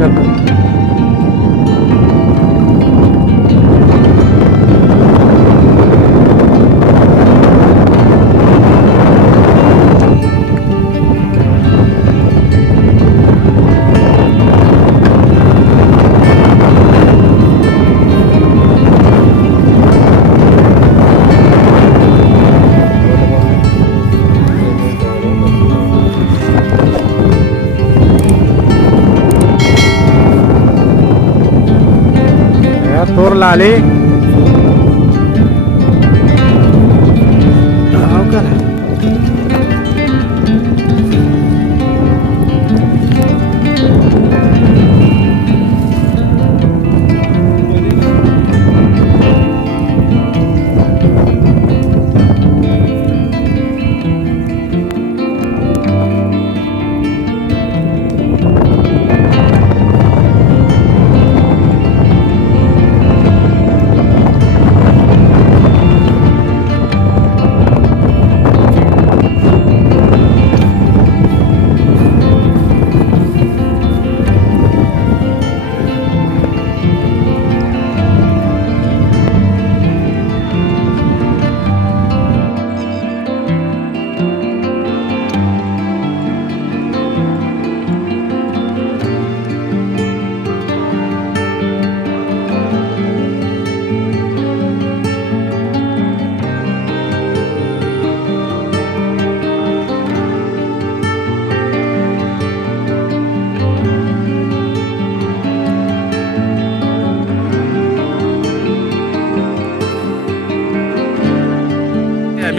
करतात. थोरला आले का ना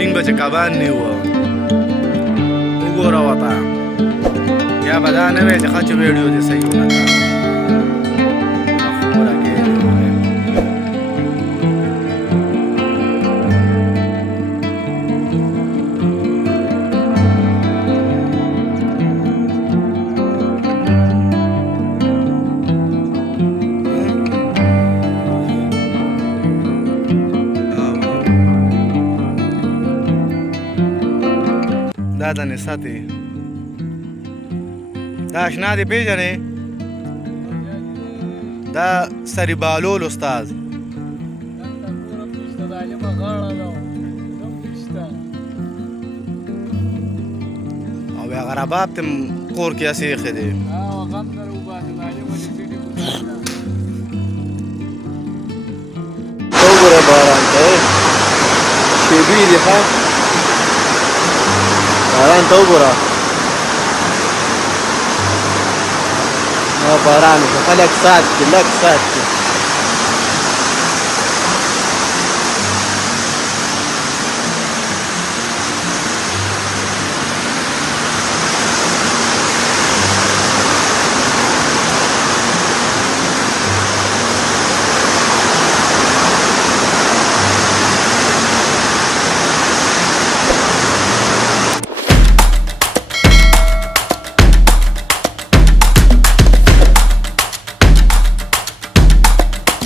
Minggu kaban ni wo ugora wata ya badane ve khachu video de sahi hona tha पूरा के दादा ने साथी دا اشنا دی پیژنې دا سری بالول استاد او بیا غرباب تم کور کې اسې خدي وګوره باران ته شیبی دی ښه باران ته وګوره باران خلک سات کې لږ سات